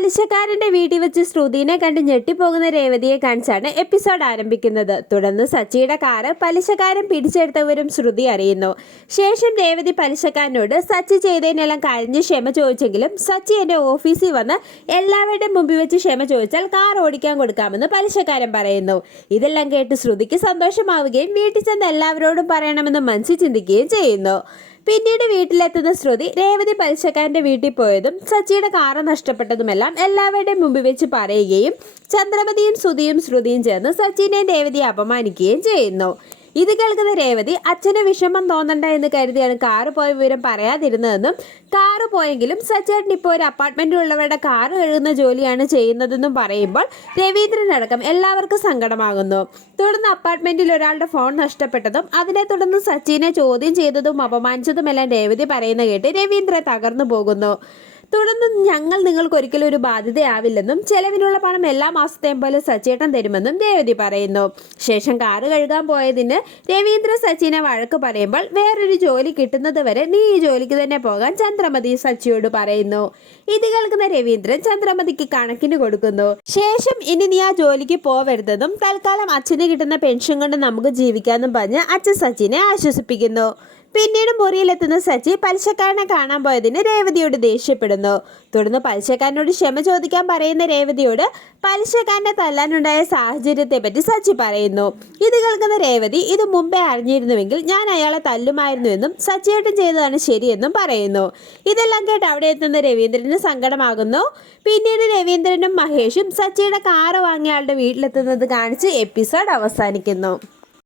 പലിശക്കാരന്റെ വീട്ടിൽ വെച്ച് ശ്രുതിനെ കണ്ട് ഞെട്ടിപ്പോകുന്ന രേവതിയെ കാണിച്ചാണ് എപ്പിസോഡ് ആരംഭിക്കുന്നത്. തുടർന്ന് സച്ചിയുടെ കാറ് പലിശക്കാരൻ പിടിച്ചെടുത്തവരും ശ്രുതി അറിയുന്നു. ശേഷം രേവതി പലിശക്കാരനോട് സച്ചി ചെയ്തതിനെല്ലാം കഴിഞ്ഞ് ക്ഷമ ചോദിച്ചെങ്കിലും സച്ചി എന്റെ ഓഫീസിൽ വന്ന് എല്ലാവരുടെയും മുമ്പിൽ വെച്ച് ക്ഷമ ചോദിച്ചാൽ കാർ ഓടിക്കാൻ കൊടുക്കാമെന്ന് പലിശക്കാരൻ പറയുന്നു. ഇതെല്ലാം കേട്ട് ശ്രുതിക്ക് സന്തോഷമാവുകയും വീട്ടിൽ ചെന്ന് എല്ലാവരോടും പറയണമെന്ന് മനസ്സിൽ ചിന്തിക്കുകയും ചെയ്യുന്നു. പിന്നീട് വീട്ടിലെത്തുന്ന ശ്രുതി രേവതി പലിശക്കാരന്റെ വീട്ടിൽ പോയതും സച്ചിയുടെ കാറ് നഷ്ടപ്പെട്ടതുമെല്ലാം എല്ലാവരുടെയും മുമ്പിൽ വെച്ച് പറയുകയും ചന്ദ്രമതിയും ശ്രുതിയും ശ്രുതിയും ചേർന്ന് സച്ചിനെയും രേവതിയെ അപമാനിക്കുകയും ചെയ്യുന്നു. ഇത് കേൾക്കുന്ന രേവതി അച്ഛന് വിഷമം തോന്നണ്ട എന്ന് കരുതിയാണ് കാറ് പോയ വിവരം പറയാതിരുന്നതെന്നും കാറ് പോയെങ്കിലും സച്ചേട്ടൻ ഇപ്പോൾ ഒരു അപ്പാർട്ട്മെന്റിലുള്ളവരുടെ കാറ് കഴുകുന്ന ജോലിയാണ് ചെയ്യുന്നതെന്നും പറയുമ്പോൾ രവീന്ദ്രനടക്കം എല്ലാവർക്കും സങ്കടമാകുന്നു. തുടർന്ന് അപ്പാർട്ട്മെന്റിൽ ഒരാളുടെ ഫോൺ നഷ്ടപ്പെട്ടതും അതിനെ തുടർന്ന് സച്ചിനെ ചോദ്യം ചെയ്തതും അപമാനിച്ചതുമെല്ലാം രേവതി പറയുന്ന കേട്ട് രവീന്ദ്രൻ തകർന്നു പോകുന്നു. തുടർന്ന് ഞങ്ങൾ നിങ്ങൾക്ക് ഒരിക്കലും ഒരു ബാധ്യതയാവില്ലെന്നും ചെലവിനുള്ള പണം എല്ലാ മാസത്തെയും പോലെ സച്ചേട്ടൻ തരുമെന്നും രേവതി പറയുന്നു. ശേഷം കാറ് കഴുകാൻ പോയതിന് രവീന്ദ്ര സച്ചിനെ വഴക്ക് പറയുമ്പോൾ വേറൊരു ജോലി കിട്ടുന്നത് വരെ നീ ഈ ജോലിക്ക് തന്നെ പോകാൻ ചന്ദ്രമതി സച്ചിയോട് പറയുന്നു. ഇത് കേൾക്കുന്ന രവീന്ദ്രൻ ചന്ദ്രമതിക്ക് കണക്കിന് കൊടുക്കുന്നു. ശേഷം ഇനി നീ ആ ജോലിക്ക് പോവരുതെന്നും തൽക്കാലം അച്ഛന് കിട്ടുന്ന പെൻഷൻ കൊണ്ട് നമുക്ക് ജീവിക്കാമെന്നും പറഞ്ഞ് അച്ഛൻ സച്ചിനെ ആശ്വസിപ്പിക്കുന്നു. പിന്നീട് മുറിയിലെത്തുന്ന സച്ചി പലിശക്കാരനെ കാണാൻ പോയതിന് രേവതിയോട് ദേഷ്യപ്പെടുന്നു. തുടർന്ന് പലിശക്കാരനോട് ക്ഷമ ചോദിക്കാൻ പറയുന്ന രേവതിയോട് പലിശക്കാരനെ തല്ലാനുണ്ടായ സാഹചര്യത്തെ പറ്റി സച്ചി പറയുന്നു. ഇത് കേൾക്കുന്ന രേവതി ഇത് മുമ്പേ അറിഞ്ഞിരുന്നുവെങ്കിൽ ഞാൻ അയാളെ തല്ലുമായിരുന്നുവെന്നും സച്ചിയോട്ടും ചെയ്തതാണ് ശരിയെന്നും പറയുന്നു. ഇതെല്ലാം കേട്ട് അവിടെ എത്തുന്ന രവീന്ദ്രന് സങ്കടമാകുന്നു. പിന്നീട് രവീന്ദ്രനും മഹേഷും സച്ചിയുടെ കാറ് വാങ്ങിയ ആളുടെ വീട്ടിലെത്തുന്നത് കാണിച്ച് എപ്പിസോഡ് അവസാനിക്കുന്നു.